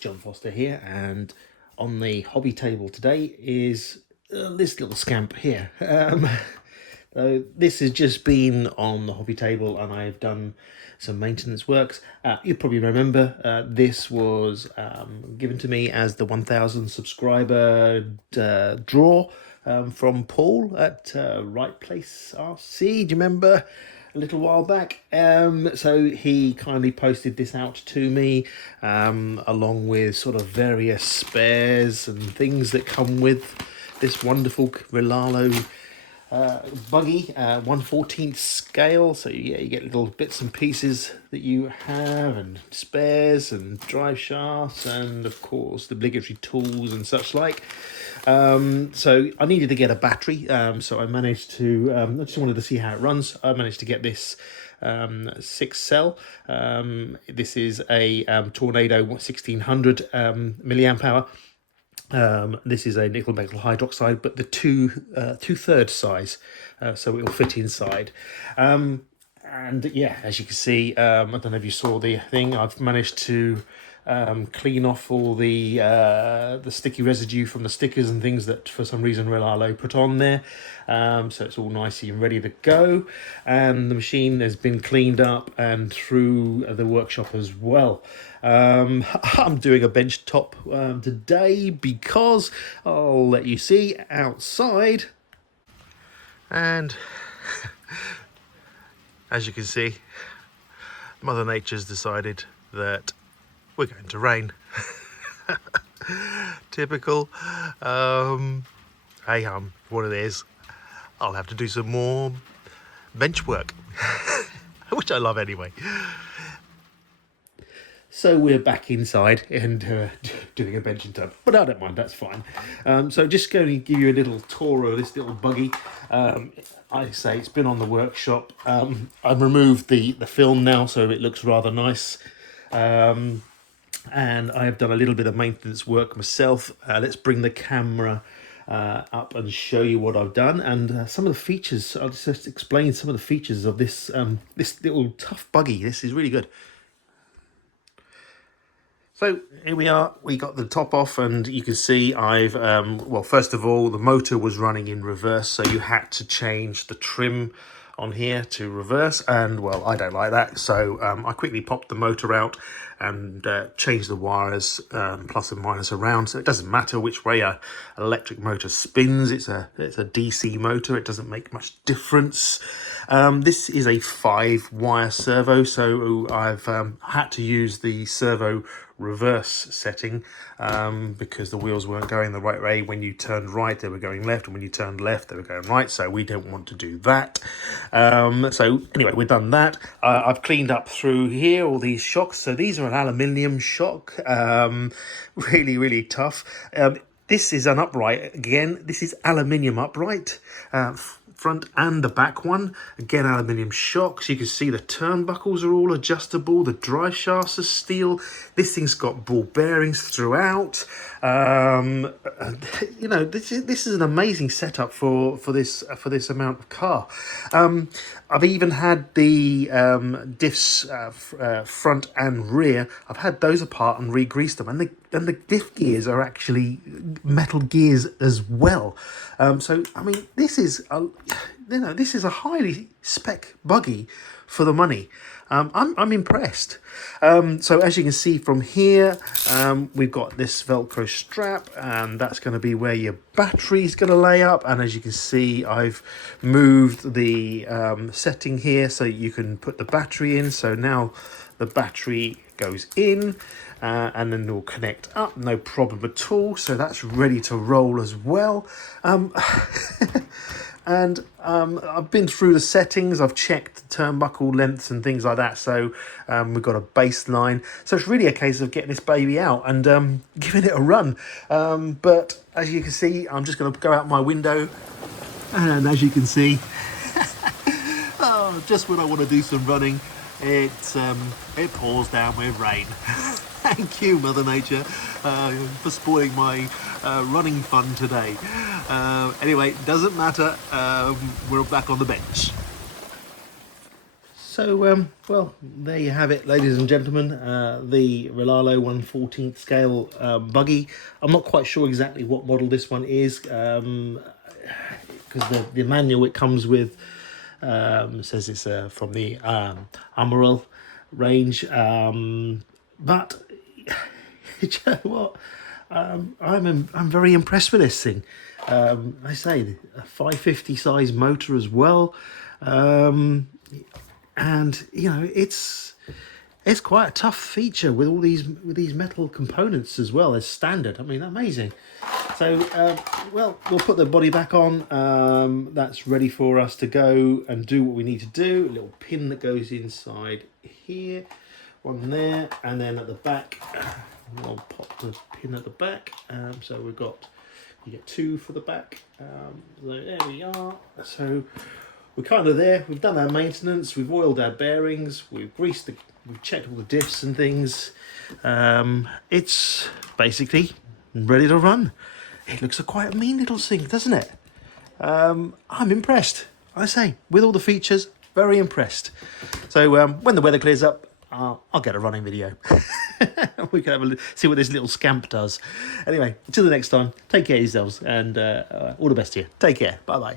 John Foster here, and on the hobby table today is this little scamp here. So this has just been on the hobby table and I've done some maintenance works. You probably remember this was given to me as the 1,000 subscriber draw from Paul at REIT Place RC. Do you remember? A little while back. So he kindly posted this out to me along with sort of various spares and things that come with this wonderful Rlaarlo buggy, 1/14 scale. So yeah, you get little bits and pieces that you have, and spares and drive shafts, and of course the obligatory tools and such like. So I needed to get a battery, so I managed to, I just wanted to see how it runs. I managed to get this 6 cell. This is a Tornado 1600 milliamp hour. This is a nickel metal hydroxide, but the two-thirds size, so it will fit inside. And yeah, as you can see, I don't know if you saw the thing, I've managed to clean off all the sticky residue from the stickers and things that for some reason Rlaarlo put on there. So it's all nicey and ready to go, and the machine has been cleaned up and through the workshop as well. I'm doing a bench top today because I'll let you see outside, and as you can see, Mother Nature's decided that we're going to rain. Typical. Hey what it is, I'll have to do some more bench work, which I love anyway. So we're back inside and doing a bench and tub, but I don't mind, that's fine. So just going to give you a little tour of this little buggy. I say it's been on the workshop. I've removed the film now, so it looks rather nice. And I have done a little bit of maintenance work myself. Let's bring the camera up and show you what I've done and some of the features. I'll just explain some of the features of this this little tough buggy. This is really good. So here we are, we got the top off, and you can see I've, well, first of all, the motor was running in reverse, so you had to change the trim on here to reverse, and well, I don't like that, so I quickly popped the motor out and changed the wires plus and minus around, so it doesn't matter which way an electric motor spins. It's a DC motor, it doesn't make much difference. This is a 5-wire servo, so I've had to use the servo reverse setting because the wheels weren't going the right way. When you turned right, they were going left, and when you turned left, they were going right, so we don't want to do that. So anyway, we've done that. I've cleaned up through here all these shocks. So these are an aluminium shock, really tough. This is an upright, again, this is aluminium upright, front and the back one, again aluminium shocks. You can see the turnbuckles are all adjustable, the drive shafts are steel. This thing's got ball bearings throughout. You know, this is an amazing setup for this amount of car. I've even had the diffs front and rear. I've had those apart and re-greased them, and the diff gears are actually metal gears as well. So I mean, this is a highly spec buggy for the money. I'm impressed. So as you can see from here, we've got this Velcro strap, and that's going to be where your battery's going to lay up. And as you can see, I've moved the setting here so you can put the battery in. So now the battery goes in, and then it will connect up, no problem at all. So that's ready to roll as well. And I've been through the settings, I've checked turnbuckle lengths and things like that, so we've got a baseline. So it's really a case of getting this baby out and giving it a run. But as you can see, I'm just going to go out my window, and as you can see, oh, just when I want to do some running, it pours down with rain. Thank you, Mother Nature, for spoiling my running fun today. Anyway, doesn't matter, we're back on the bench. So, well, there you have it, ladies and gentlemen. The Rlaarlo 1/14th scale buggy. I'm not quite sure exactly what model this one is, because the manual it comes with says it's from the Amaral range. But you know what? I'm very impressed with this thing. I say a 550 size motor as well. And you know, it's quite a tough feature with all these metal components as well as standard. I mean, amazing. So well, we'll put the body back on. That's ready for us to go and do what we need to do. A little pin that goes inside here, one there, and then at the back I'll pop the pin at the back. So you get two for the back. So there we are. So we're kind of there. We've done our maintenance. We've oiled our bearings. We've we've checked all the diffs and things. It's basically ready to run. It looks quite a mean little thing, doesn't it? I'm impressed. I say, with all the features, very impressed. So when the weather clears up, I'll get a running video. We can see what this little scamp does. Anyway, until the next time, take care of yourselves, and all the best to you. Take care. Bye bye.